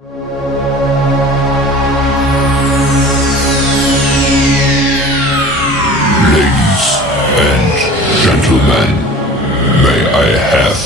Ladies and gentlemen, may I have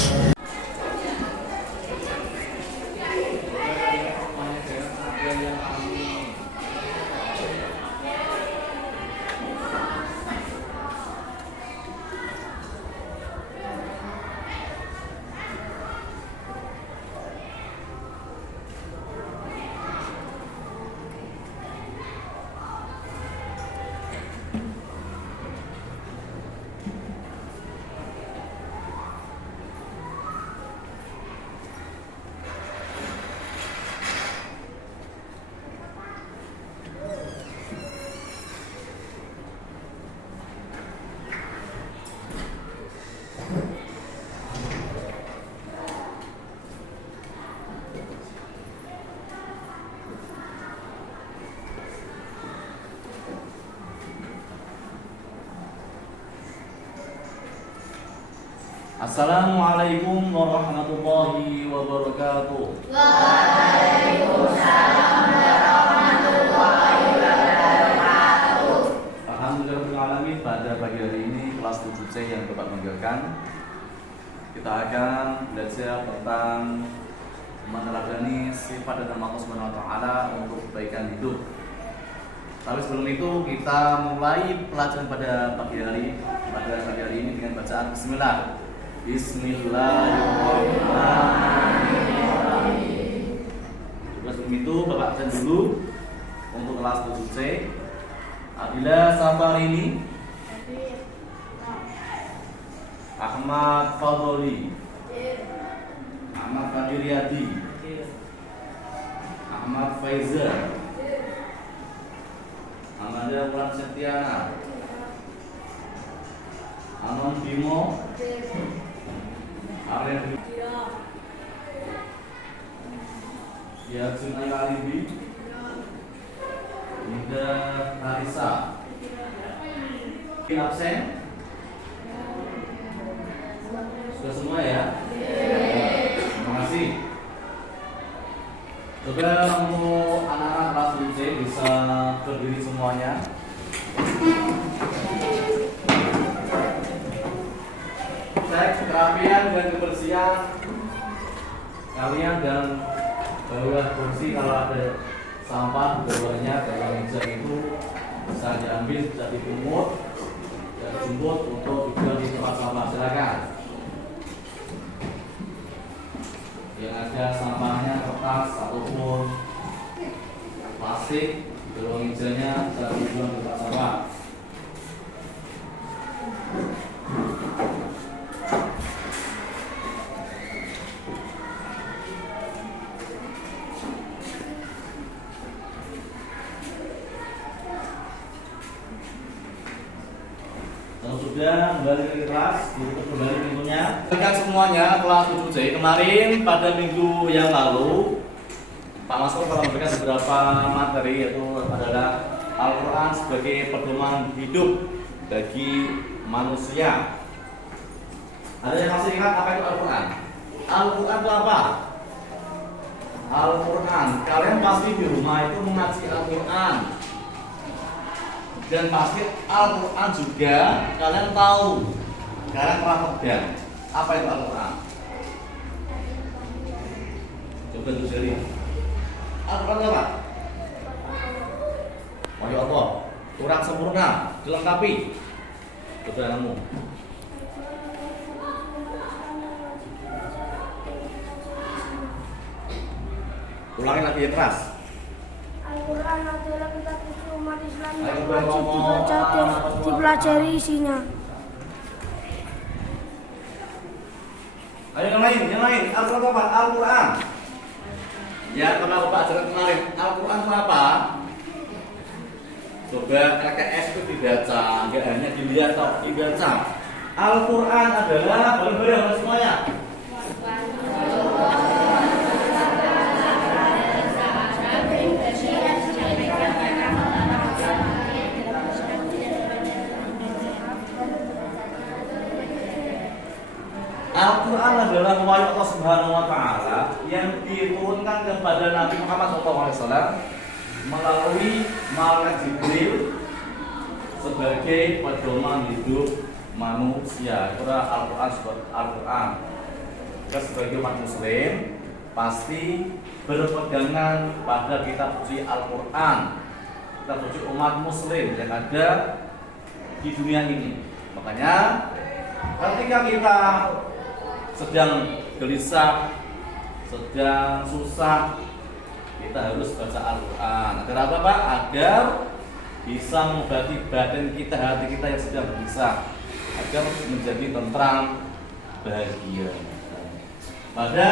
Assalamualaikum warahmatullahi wabarakatuh. Waalaikumsalam warahmatullahi wabarakatuh. Alhamdulillahirrahmanirrahim. Pada pagi hari ini kelas 7C yang Bapak banggakan, kita akan belajar tentang meneladani sifat dan nama Allah Subhanahu wa taala untuk kebaikan hidup. Tapi sebelum itu kita mulai pelajaran pada pagi hari ini dengan bacaan Bismillah. Bismillahirrahmanirrahim. Sebelum itu Bapak absen dulu untuk kelas 7C. Adila Safarini, Ahmad Fadoli, Ahmad Fadiriadi, Ahmad Faizal, Amanda Wulan Setiana, Anon Bimo, Arya Yarjun Alibi, Linda Harisa. Absen? Sudah semua ya? Terima kasih. Coba untuk anak-anak kelas 7C bisa berdiri semuanya. Cek kerapian dan kebersihan kalian dan bawah kursi. Kalau ada sampah di bawahnya dalam meja itu bisa diambil, bisa dipungut dan dijemput untuk dibuang di tempat sampah. Silakan. Yang ada sampahnya kertas ataupun plastik di bawah mejanya bisa dibuang di tempat sampah. Kalau sudah kembali ke kelas, ditutup kembali pintunya. Rekan semuanya kelas 7C, kemarin pada minggu yang lalu Pak Maskur telah memberikan beberapa materi, yaitu adalah Al-Quran sebagai pedoman hidup bagi manusia. Ada yang masih ingat apa itu Al-Quran? Al-Quran itu apa? Al-Quran, kalian pasti di rumah itu mengaji Al-Quran. Dan pasti Al-Quran juga kalian tahu, kalian pernah pegang. Apa itu Al-Quran? Coba tulis dari Al-Quran apa? Wahyu Allah, kurang sempurna, dilengkapi. Coba kamu. Ulangi lagi yang keras. Al-Quran adalah kitab suci umat Islam yang Ayo, wajib ngomong. dibaca dan dipelajari isinya. Ayo yang lain. Al-Quran apa? Al-Quran. Ya, kalau Bapak ajaran kemarin, Al-Quran itu apa? Coba LKS itu dibaca, enggak hanya dilihat atau dibaca. Al-Quran adalah bareng-bareng semuanya. Al-Quran adalah wahyu Allah Subhanahu wa Ta'ala yang diturunkan kepada Nabi Muhammad SAW melalui malaikat Jibril sebagai pedoman hidup manusia. Itu adalah Al-Quran. Kita sebagai umat Muslim pasti berpegangan pada kitab suci Al-Quran, kitab suci umat Muslim yang ada di dunia ini. Makanya ketika kita sedang gelisah, sedang susah, kita harus baca Al-Quran. Agar apa Pak? Agar bisa mengobati batin kita, hati kita yang sedang gelisah, agar menjadi tentram, bahagia. Pada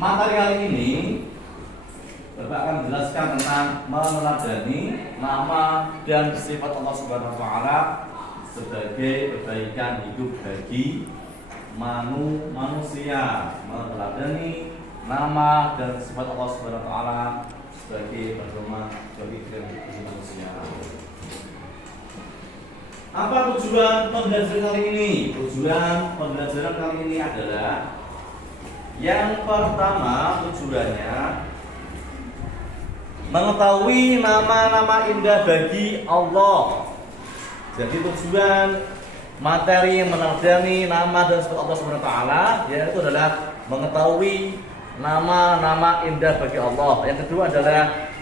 materi kali ini Bapak akan menjelaskan tentang meneladani nama dan sifat Allah Subhanahu wa Ta'ala sebagai kebaikan hidup bagi manusia. Meneladani nama dan sifat Allah Subhanahu wa Ta'ala sebagai pedoman bagi manusia. Apa tujuan pembelajaran kali ini? Tujuan pembelajaran kali ini adalah yang pertama, tujuannya mengetahui nama-nama indah bagi Allah. Jadi tujuan materi meneladani nama dan sifat Allah Subhanahu wa Ta'ala yaitu adalah mengetahui nama-nama indah bagi Allah. Yang kedua adalah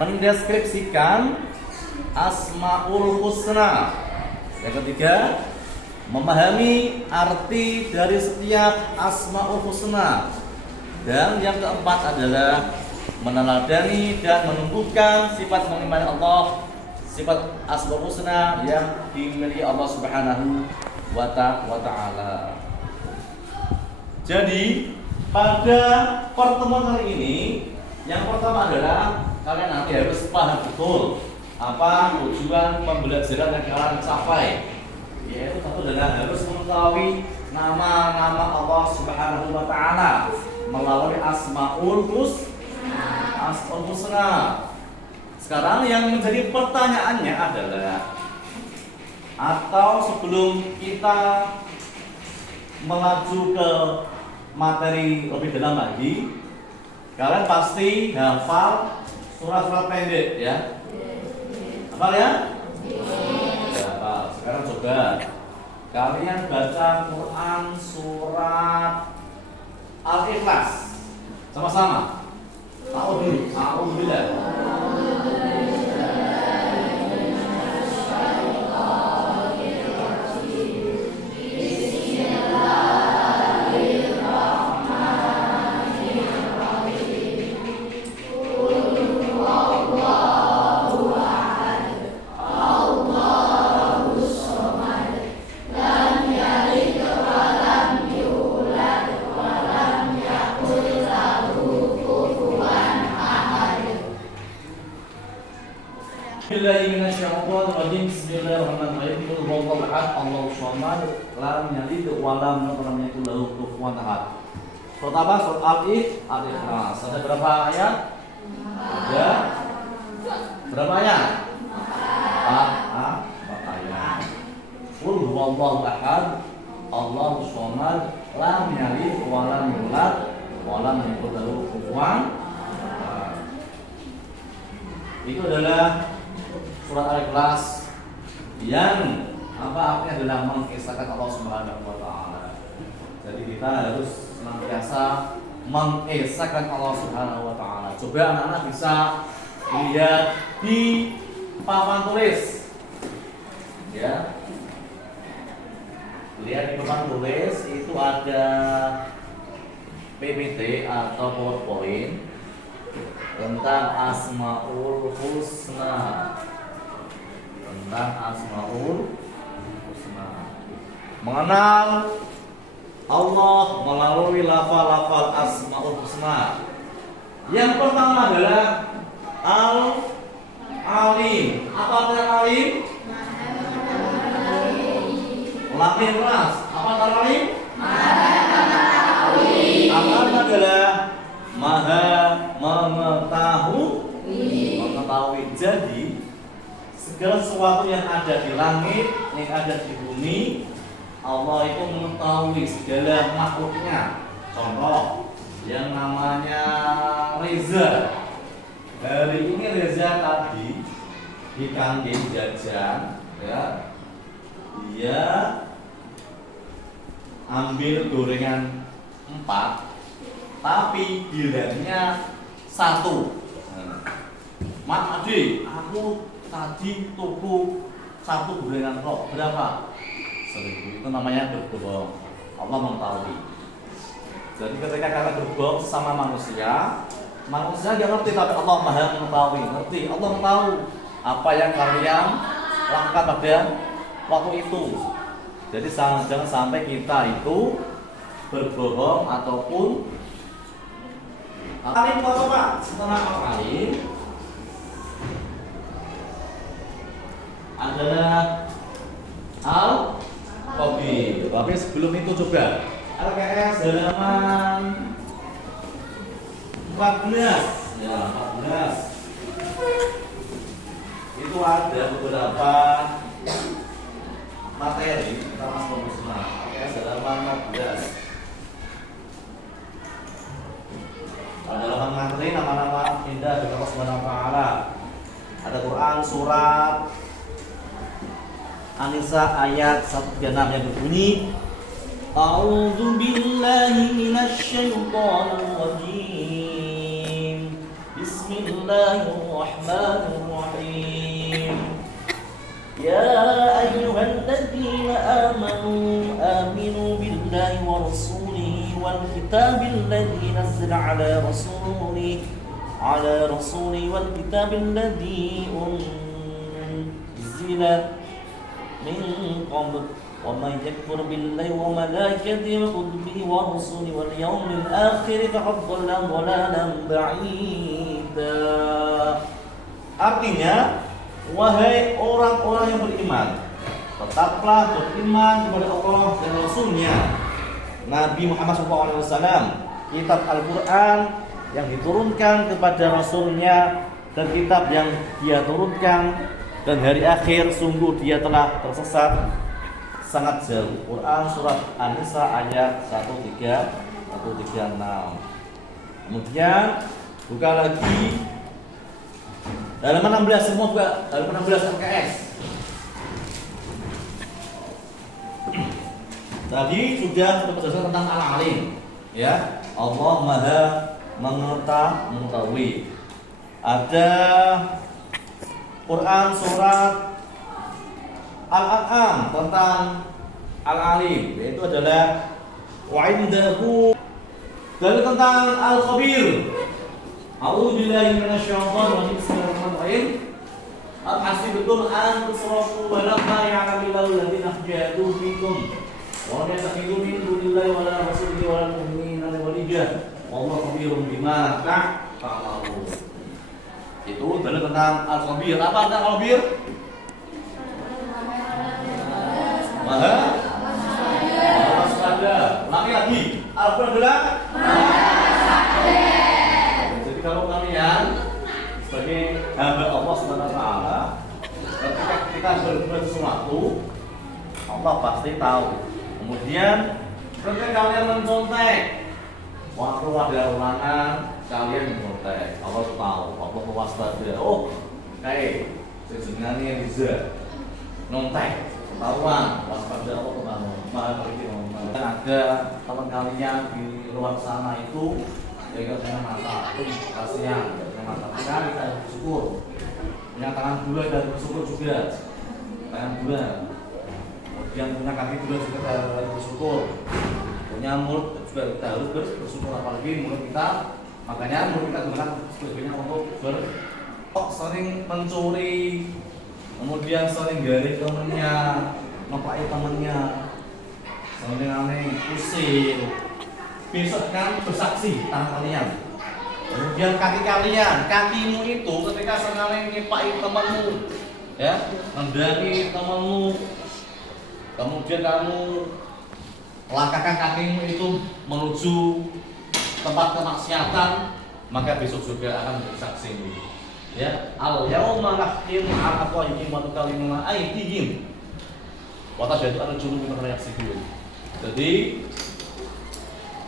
mendeskripsikan Asmaul Husna. Yang ketiga, memahami arti dari setiap Asmaul Husna. Dan yang keempat adalah meneladani dan menumbuhkan sifat mengimani Allah, sifat Asmaul Husna yang dimiliki Allah Subhanahu wa Ta'ala. Jadi pada pertemuan kali ini, yang pertama adalah kalian nanti harus paham betul apa tujuan pembelajaran yang kalian capai. Yaitu satu adalah harus mengetahui nama-nama Allah Subhanahu wa Ta'ala melalui Asmaul Husna. Sekarang yang menjadi pertanyaannya adalah, atau sebelum kita melaju ke materi lebih dalam lagi, kalian pasti hafal surat-surat pendek ya? Hafal ya? Sekarang coba kalian baca Quran surat Al-Ikhlas sama-sama. A'udzubillah. Bismillahirrahmanirrahim. Qul huwallahu ahad, Allahus samad, lam yalid wa lam yakul lahu kufuwan ahad. Surat apa? Surat Al-Ikhlas. Ada berapa ayat? Ada berapa ayat? Empat ayat. Qul huwallahu ahad, Allahus samad, lam yalid wa lam yulad wa lam yakul lahu kufuwan ahad. Itu adalah surat Al-Ikhlas yang artinya adalah mengisahkan Allah Subhanahu wa Ta'ala. Jadi kita harus senantiasa mengisahkan Allah Subhanahu wa Ta'ala. Coba anak-anak bisa lihat di papan tulis. Ya. Lihat di papan tulis itu ada PPT atau PowerPoint tentang Asmaul Husna. Tentang Asmaul Husna. Mengenal Allah melalui lafal-lafal Asmaul Husna. Yang pertama adalah Al-Alim. Apa artinya Alim? Lamir ras. Apa artinya Alim? Alim adalah Maha mengetahui. Jadi segala sesuatu yang ada di langit, yang ada di bumi, Allah itu mengetahui segala makhluknya. Contoh, yang namanya Reza. Hari ini Reza tadi di kantin jajan, ya, dia ambil gorengan 4, tapi bilangnya 1. Mak Adi, aku tadi tuku 1 gorengan kok, berapa? 1.000. Itu namanya berbohong. Allah mengetahui. Jadi ketika kalian berbohong sama manusia nggak ngerti, tapi Allah Maha mengetahui. Ngerti, Allah tahu apa yang kalian lakukan pada waktu itu. Jadi jangan sampai kita itu berbohong ataupun alim apa Pak? Setelah alim adalah al-khabir. Tapi sebelum itu coba LKS halaman 14. Ya, 14. Itu ada beberapa materi kita masuk musnah. LKS halaman 14. Ada halaman materi nama-nama indah dari Allah Subhanahu wa taala. Ada Quran surat An-Nisa ayat 136 yang berbunyi A'udzu billahi minasy syaithanir rajim. Bismillahirrahmanirrahim. Ya ayyuhalladzina aminu billahi wa rasulihi wal kitabil ladzi nazzala ala rasulihi wal kitabil ladzi unzila min qabl wa man yakfur billahi wa malaikatihi wa kutubihi wa rusulihi wal yawmil akhir faqad dhalla dhalalan ba'ida. Artinya, wahai orang-orang yang beriman, tetaplah beriman kepada Allah dan Rasulnya Nabi Muhammad SAW, kitab Al-Quran yang diturunkan kepada Rasulnya dan kitab yang dia turunkan, dan hari akhir sungguh dia telah tersesat sangat jauh. Quran surat An-Nisa ayat 136. Kemudian buka lagi halaman 16, semua buka halaman 16 LKS. Tadi sudah menjelaskan tentang al-alim, ya. Allah Maha mengetahui. Ada Quran surat Al-An'am tentang al-alim, yaitu adalah wa'indahu. Lalu tentang al-khabir, a'udzu billahi minasyaitonir rajim. Bismillahirrahmanirrahim. Am-hasibtum an tusrafu wa lamma ya'lamillahu alladziina jahadu fikum wa lam yattakhidhu min dunillahi wa la rasulihi wa lal mu'minina waliyya wallahu khabirun bima ta'malun. Itu adalah tentang al-khabir. Apa tentang al-khabir? Maha waspada. Lagi al-Quran adalah jadi kalau kalian sebagai hamba Allah Subhanahu wa taala, ketika kita berbuat sesuatu, Allah pasti tahu. Kemudian ketika kalian mencontek, waktu ada ulangan kalian mencontek, Allah tahu, Allah waspada. Oh, kayak sejenengane Riza nontek ketahuan, waspada Allah ketahuan. Ada teman kalian di luar sana itu mereka punya mata, kasihan, punya mata kita bersyukur, punya tangan dua dan bersyukur juga, tangan dua, kemudian punya kaki dua juga harus bersyukur, punya mulut juga kita harus bersyukur, apalagi mulut kita, makanya mulut kita gunakan sebagainya untuk sering mencuri, kemudian sering garing temennya, ngepai temennya, sering aneh usir. Besok kan bersaksi tangan kalian. Kemudian kaki kalian, kakimu itu ketika sengaja ngepai temanmu, ya, mendaki temanmu, kemudian kamu langkahkan kakimu itu menuju tempat kemaksiatan, maka besok juga akan bersaksi. Ya, al yauma nakhtimu ala afwahihim wa tukallimuna aydihim Watajadu arjulukum mimma kanu yaksibun. Jadi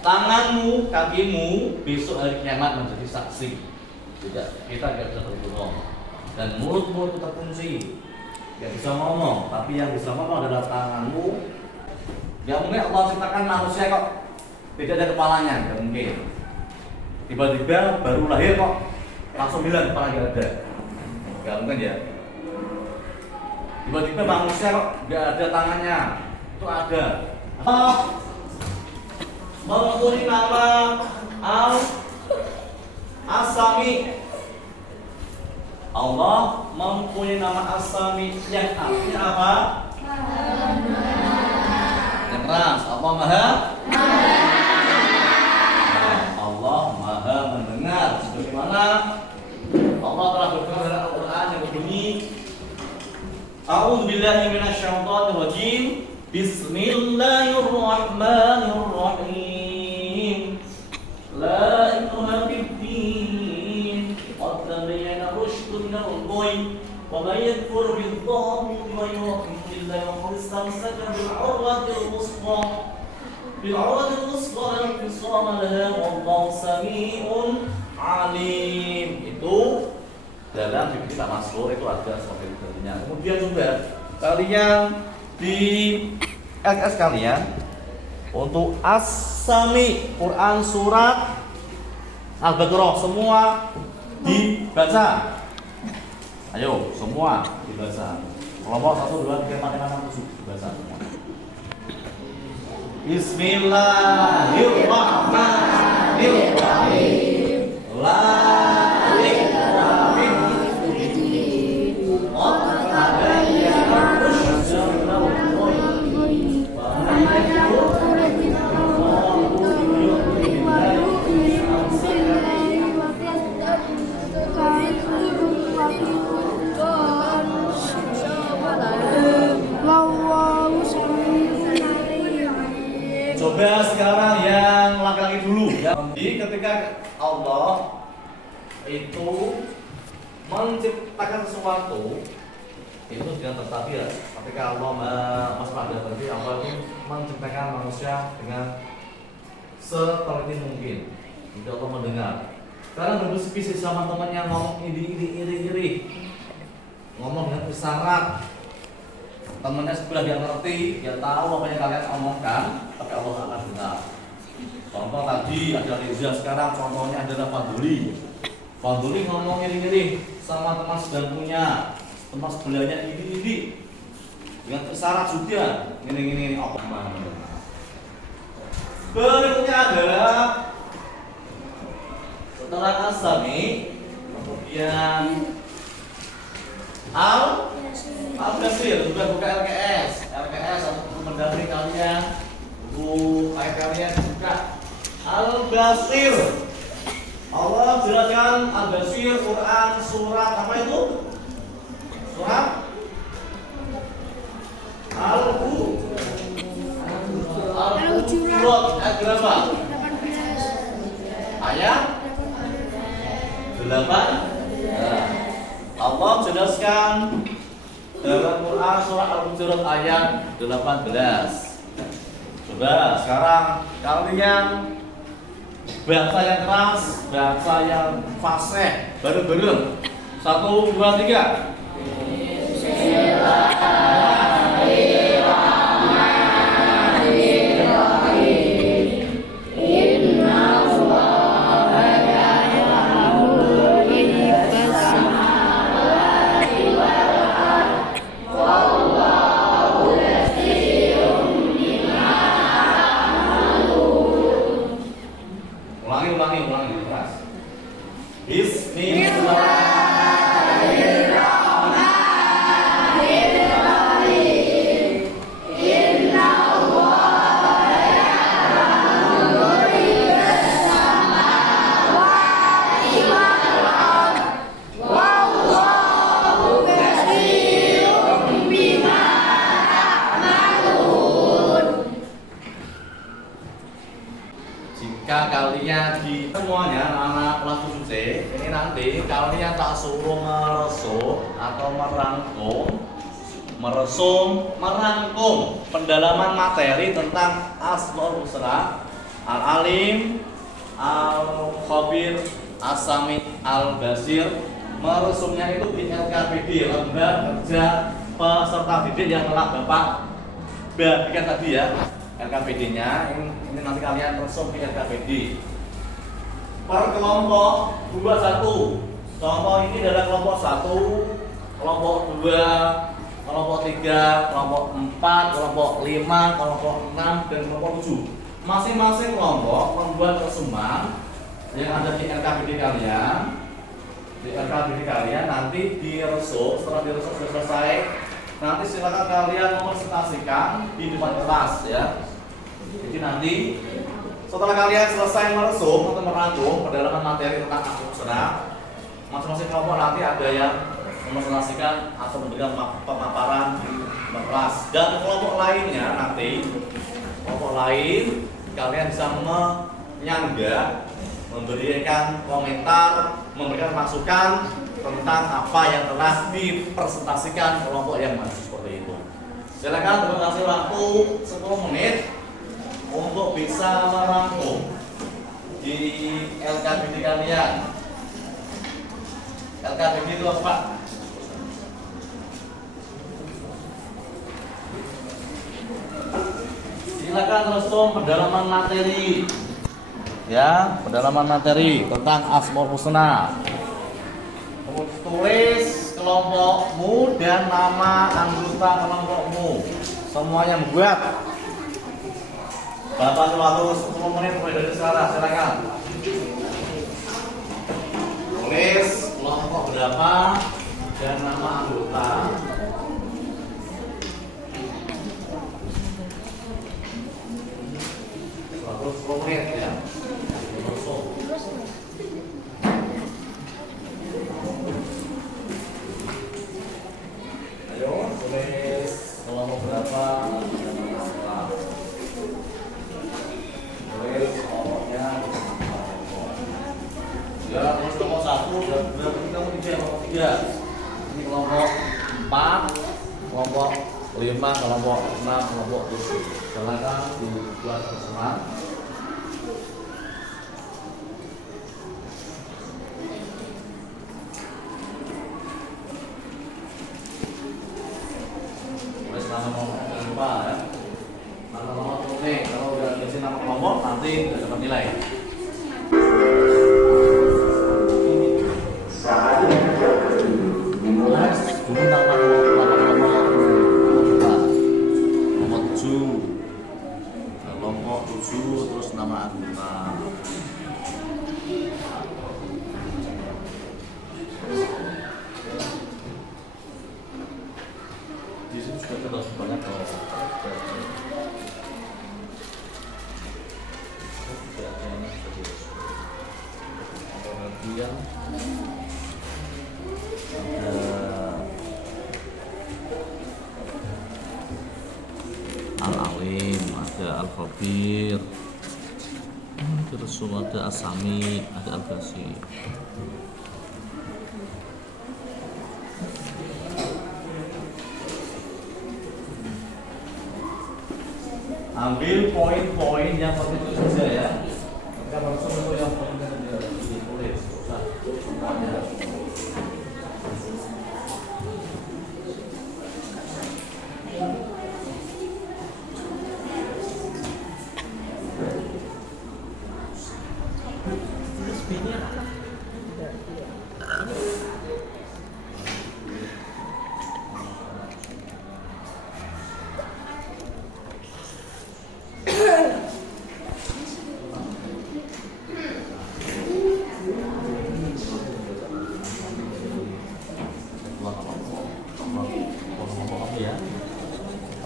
tanganmu, kakimu besok hari kiamat menjadi saksi. Tidak, kita tidak bisa berbohong. Dan mulut-mulut terkunci, tidak bisa ngomong. Tapi yang bisa ngomong adalah tanganmu. Ya mungkin Allah ciptakan manusia kok tidak ada kepalanya, tidak mungkin. Tiba-tiba baru lahir kok langsung bilang kepala nggak ada, nggak mungkin ya. Tiba-tiba manusia kok nggak ada tangannya, itu ada. Mempunyai nama As-Sami. Allah mempunyai nama As-Sami yang artinya apa? Yang keras. Allah Maha. Allah Maha mendengar. Sebagaimana Allah telah berfirman dalam Al-Quran yang berbunyi, A'udzubillahi minasyaitonirrajim. Bismillahirrahmanirrahim. La ilaha fiddin. Qad tabayyana rusydu minal ghayy. Wa man yakfur bidh-dhalimin wa yu'min billahi faqad istamsaka bil-'urwatil wuthqa. Bil-'urwatil wuthqa la infisama laha wallahu samii'un 'alim. Itu dalam Bibli tak masuk itu ada seperti itu. Kemudian juga kalian di SS kalian untuk As-Sami Quran surat Al-Baqarah semua dibaca. Ayo semua dibaca. Kelompok 1, 2, 3, 4, 5, 6, 7 dibaca semua. Bismillahirrahmanirrahim. Coba sekarang yang laki-laki dulu ya. Jadi ketika Allah itu menciptakan sesuatu itu dengan tertata. Ketika Allah Mas pada berarti Allah itu menciptakan manusia dengan seteliti mungkin. Jadi Allah mendengar. Sekarang berdiskusi sama temannya ngomong iri, ngomong dengan isyarat. Temennya sebelah dia ngerti, dia tahu apa yang kalian omongkan, tapi Allah akan dengar. Contoh tadi ada Reza, sekarang contohnya adalah Faduli. Faduli ngomong iri sama teman sebelahnya, teman sebelahnya iri dengan isyarat juga, ini apa namanya. Berikutnya adalah setelah As-Sami, kemudian Al-Basir, sudah buka LKS untuk mendapati kalian, buku kalian buka Al-Basir. Allah jelaskan Al-Basir Quran surat apa itu? Surat Al-Hujurat ayat berapa? Ayat 8. Allah jelaskan dalam Quran surah Al-Hujurat ayat 18. Coba sekarang kalian bahasa yang keras, bahasa yang fasih, bareng-bareng. 1, 2, 3. Ulangi keras. Bismillahirrahmanirrahim. Inna Allah ya'lamu ghaiba samawati wal ardh. Wallahu basirun bima ta'malun. Jika kalian di semuanya anak kelas 7C ini nanti kalian tak suruh meresuk atau merangkum meresum, merangkum pendalaman materi tentang Asmaul Husna, Al-Alim, Al-Khabir, As-Sami, Al-Basir. Meresumnya itu di LKPD, Lembar Kerja Peserta Didik yang telah Bapak bagikan tadi ya. LKPD-nya ini nanti kalian resum di LKPD. Per kelompok 21. Contoh ini adalah kelompok 1, kelompok 2, kelompok 3, kelompok 4, kelompok 5, kelompok 6, dan kelompok 7. Masing-masing kelompok membuat resuman yang ada di LKPD kalian. Di LKPD kalian nanti diresum, setelah diresum sudah selesai, nanti silakan kalian mempresentasikan di depan kelas ya. Jadi nanti setelah kalian selesai meresum atau merangkum pendalaman materi tentang Asmaul Husna, masing-masing kelompok nanti ada yang mempresentasikan atau memberikan pemaparan di kelas. Dan kelompok lainnya nanti, kelompok lain kalian bisa menyanggah, memberikan komentar, memberikan masukan tentang apa yang telah dipresentasikan kelompok yang maju seperti itu. Silakan terima kasih waktu 10 menit untuk bisa merangkum di LKPD kalian. LKPD itu apa? Silakan resum pendalaman materi. Ya, pendalaman materi tentang Asmaul Husna. Tulis kelompokmu dan nama anggota kelompokmu. Semuanya membuat. Bapak waktu 10 menit mulai dari sekarang, silakan. Tulis kelompok berapa dan nama anggota. Waktu 10 menit ya. Ayo tulis kelompok berapa. Ya, kelompok 1, berarti kamu 3. Ini kelompok 4, kelompok 5, kelompok 6, kelompok 7. Silakan dibuat resuman. Tulis nama kelompok ya. Nama kuning, kalau udah isi nama kelompok nanti udah dapat nilai. Dulu nama kelompok 7, kelompok 7 terus nama anggota. Di sini juga terdapat banyak kelompok. Kemudian Al-Alim, ada Al-Khabir, terus ada As-Sami, ada Al-Basir. Ambil poin-poin yang penting itu saja ya. Kita langsung untuk yang poin saja ditulis.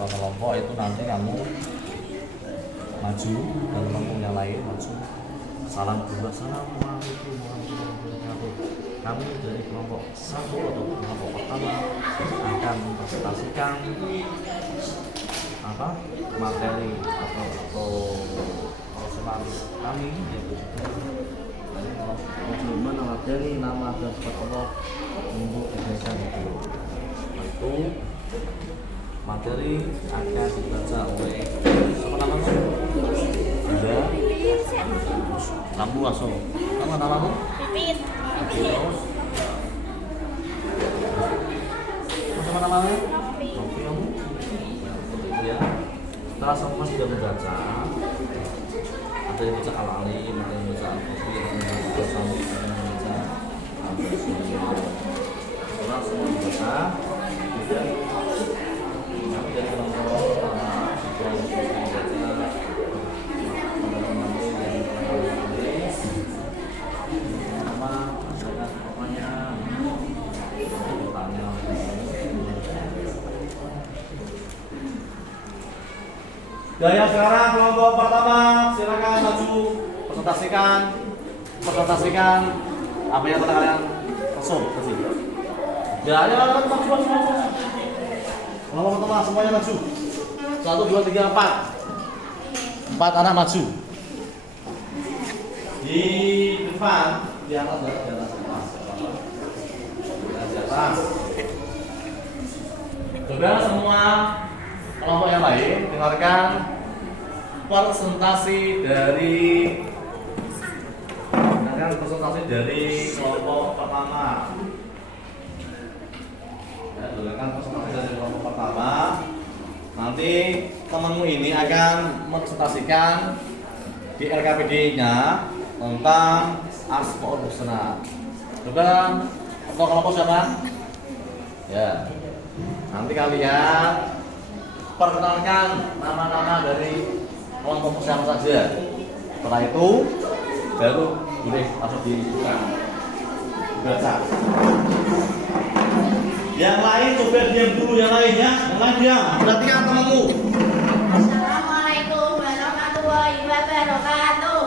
Kelompok itu nanti kamu maju dan kelompok yang lain maju. Salam dua, assalamualaikum warahmatullahi wabarakatuh. Kami dari kelompok 1 atau kelompok pertama akan mempresentasikan materi atau resuman kami, yaitu bagaimana materi, nama dan tempat kelompok untuk kebaikan itu. Itu Materi akan dibaca oleh siapa namanya? Ada kamu langsung. Nama namamu? Pipit. Terus siapa namanya? Novi. Novi kamu? Ya. Setelah semua sudah membaca, ada yang baca al-alim, ada yang baca al-kafir, ada yang baca sami, ada yang baca al-basir. Setelah semua dibaca, kemudian kami dari kelompok pertama sudah membaca nama masyarakat namanya bertanya. Dan yang sekarang kelompok pertama silakan maju presentasikan apa yang telah kalian resum tadi. Ya, ayo maju. Kelompok pertama semuanya maju. 1, 2, 3, 4. 4 anak maju. Di depan, di atas. Saudara semua kelompok yang lain, dengarkan presentasi dari kelompok pertama. Ya, dengarkan presentasi dari kelompok pertama. Nanti temanmu ini akan mempresentasikan di LKPD-nya tentang Asmaul Husna. Coba kelompok siapa? Ya. Nanti kalian perkenalkan nama-nama dari kelompok siapa saja. Setelah itu baru boleh masuk dibaca. Yang lain coba diam dulu, yang lain diam. Perhatikan temanmu. Assalamualaikum warahmatullahi wabarakatuh.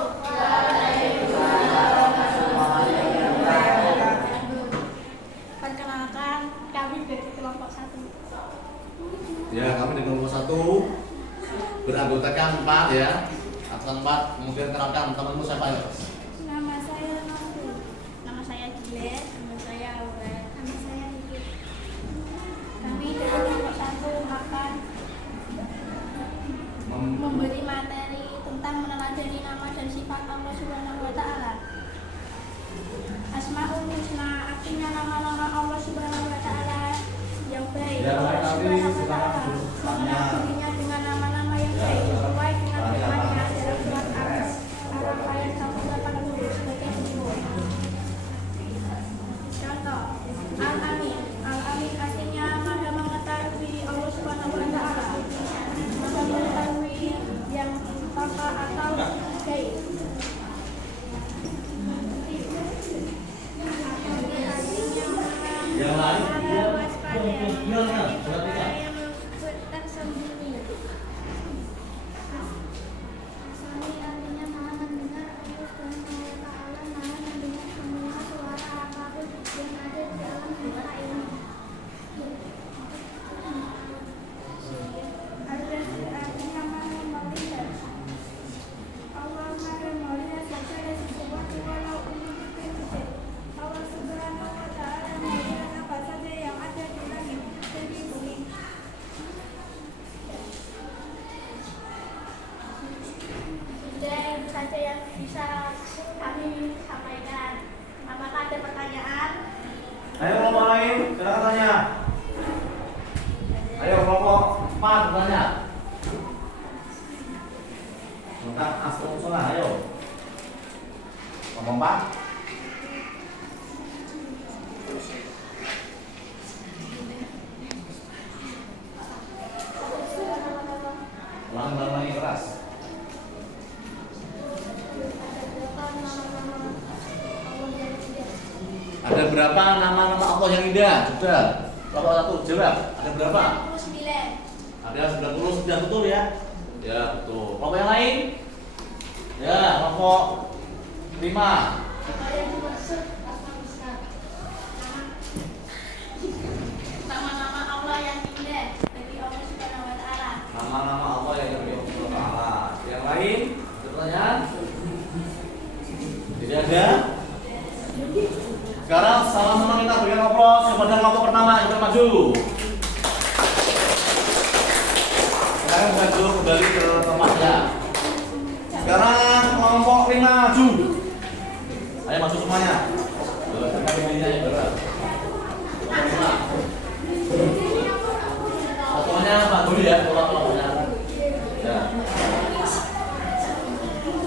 Perkenalkan, kami dari kelompok 1. Ya, kami dari kelompok 1 beranggotakan 4 ya. Atas 4, kemudian kenalkan temanmu siapa ya? Nama saya Novi. Nama saya Jilet. Nama saya Aurel. Nama saya Niki. Kami dari kelompok 1 akan memberi materi tentang meneladani nama dan sifat Allah Subhanahu wa taala. Asmaul Husna artinya nama-nama Allah Subhanahu wa taala yang baik. Allah Subhanahu wa taala mengenal dirinya dengan nama-nama yang baik sesuai dengan firman-Nya dalam surat Al-Araf ayat 180 sebagai berikut. Contoh, Al-Amin. Al-Amin artinya Maha mengetahui Allah Subhanahu wa taala. Maha mengetahui yang tanpa atau gaib. Yang lain saja yang bisa kami sampaikan. Apakah ada pertanyaan? ayo kelompok lain, silakan tanya. Ayo kelompok 4 bertanya. Tentang Asmaul Husna, ayo. Kelompok 4. Ulangi keras. Ada berapa nama-nama Allah yang indah? Sudah. Kelompok 1 jawab. Ada berapa? 99. Ada 99 betul ya? Ya betul. Kelompok yang lain? Ya, kelompok 5. Apa yang dimaksud Asmaul Husna? Nama-nama Allah yang indah bagi Allah Subhanahu wa taala. Nama-nama Allah yang dari Allah Subhanahu wa taala. Yang lain? Ada pertanyaan? Tidak ada? Sekarang sama-sama kita berikan aplaus kepada kelompok pertama yang maju. Sekarang kita dulu kembali ke tempatnya. Sekarang kelompok 5 maju. Ayo masuk semuanya. Fotonya Pak dulu ya, fotonya. Ya.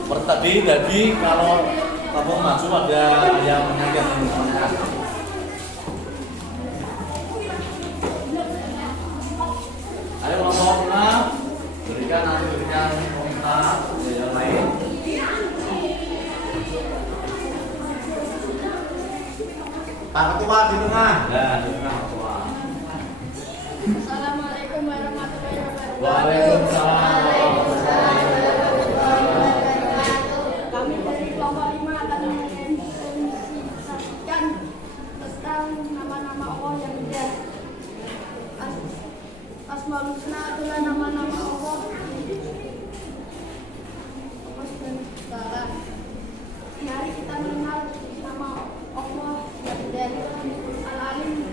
Tadi kalau kelompok maju ada yang menyanyikan semuanya. Ayo kelompok 5 berikan komentar yang lain. Pak Ketua di tengah. Ya, di tengah Pak Ketua. Assalamualaikum warahmatullahi wabarakatuh. Waalaikumsalam. Kami dari kelompok 5 akan menginformasikan tentang nama-nama Allah yang indah. Asmaul Husna adalah nama-nama Allah. Mari kita mengenal nama Allah yang indah. Al-Alim.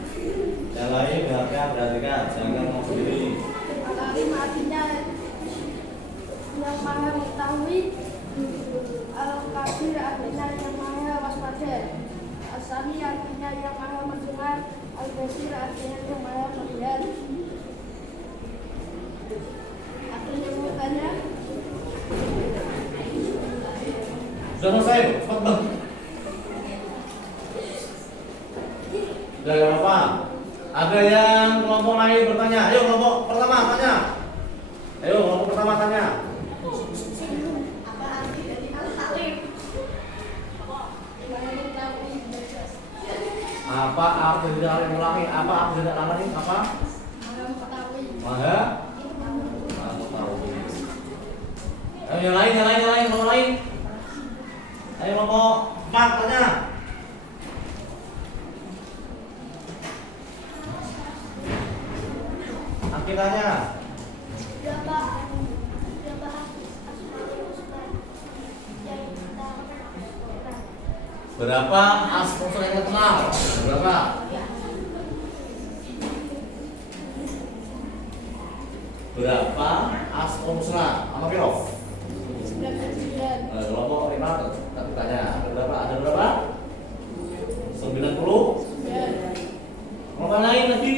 Yang lain perhatikan, jangan ngomong sendiri. Al-Alim artinya yang maha mengetahui. Al-Kabir artinya yang maha waspada. As-Sami artinya yang maha mendengar. Al-Basir artinya yang maha melihat. Artinya mukanya. Sudah selesai, cepat bang. Sudah gak apa-apa. Ada yang kelompok lain bertanya. Ayo kelompok pertama tanya. Ayo kelompok pertama tanya. Apa arti dari Al-Halim? Apa arti dari Al-Halim? Ulangi. Apa arti dari Al-Halim? Apa? Maha mengetahui. Maha mengetahui. Ayo yang lain, kelompok lain. Ayo kelompok 4 tanya. Akhirnya. Berapa Asmaul Husna yang kita kenal? Berapa asmaul husna yang terkenal? Berapa? Berapa asmaul husna? Apa kira? 99. Kelompok 5 tadi tanya. Berapa? Ada berapa? 90? Kelompok lain lagi?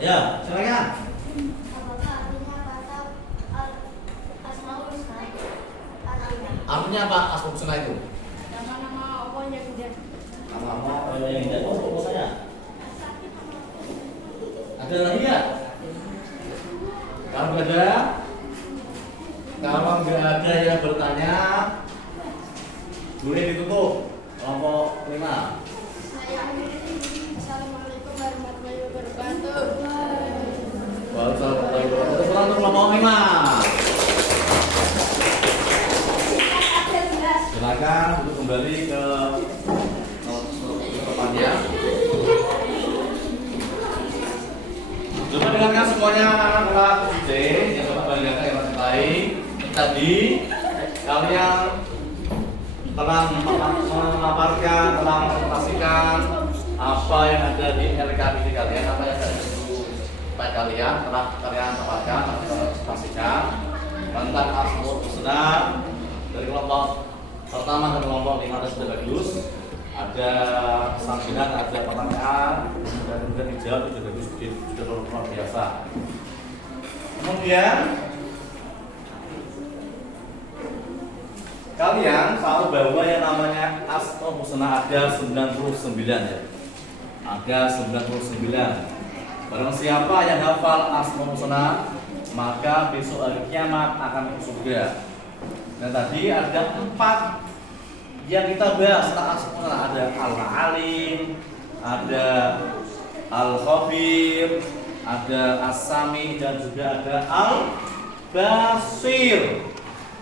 Ya, silakan. Apakah artinya kata Asmaul Husna? Artinya apa asmaul husna itu? Nama-nama Allah yang indah. Nama-nama yang indah. Oh, kelompok saya. Ada lagi ya? Kalau nggak ada yang bertanya, boleh ditutup kelompok 5. Saya akhiri. Assalamualaikum warahmatullahi wabarakatuh. Waalaikumsalam. Sekarang untuk kelompok 5. Silakan untuk kembali ke tempatnya. Coba dengarkan semuanya anak-anak kelas 7C yang Bapak banggakan yang mencintai. Tadi kalian telah memaparkan, telah mempresentasikan apa yang ada di LKPD kalian, apa yang ada di slide kalian, telah kalian paparkan, presentasikan tentang asmaul husna dari kelompok pertama ke kelompok 5 sudah bagus. Ada sambilan, ada pertanyaan, dan kemudian dijawab itu bagus, sudah luar biasa. Kemudian kalian tahu bahwa yang namanya asmaul husna ada 99 ya. Ada 99. Barang siapa yang hafal asmaul husna, maka besok hari kiamat akan masuk surga. Dan tadi ada 4 yang kita bahas tentang asmaul husna. Ada Al-Alim, ada Al-Khabir, ada As-Sami, dan juga ada Al-Basir.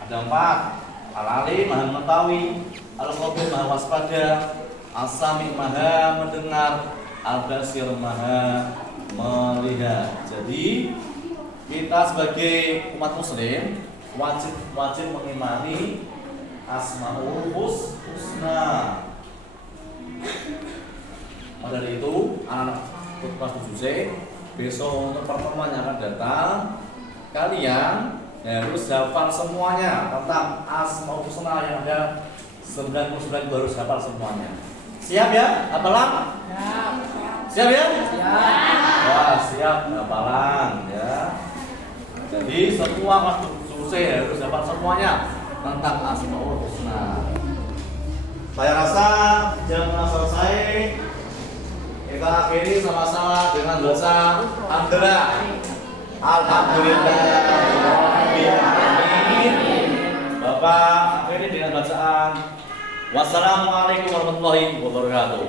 Ada 4. Al-Alim maha mengetahui, Al-Khabir maha waspada, As-Sami maha mendengar, Al-Basir maha melihat. Jadi kita sebagai umat muslim wajib mengimani asmaul husna. Maka dari itu anak-anak kelas 7C besok untuk pertemuan yang akan datang, kalian harus hafal semuanya tentang Asmaul Husna yang ada 99 itu harus hafal semuanya. Siap ya? Hafalan? Siap ya? Wah, siap hafalan ya. Jadi semua waktu selesai harus hafal semuanya tentang Asmaul Husna. Saya rasa jangan selesai. Kita akhiri sama-sama dengan dosa Alhamdulillah. Alhamdulillah. Bapak akhiri dengan bacaan Wassalamualaikum warahmatullahi wabarakatuh.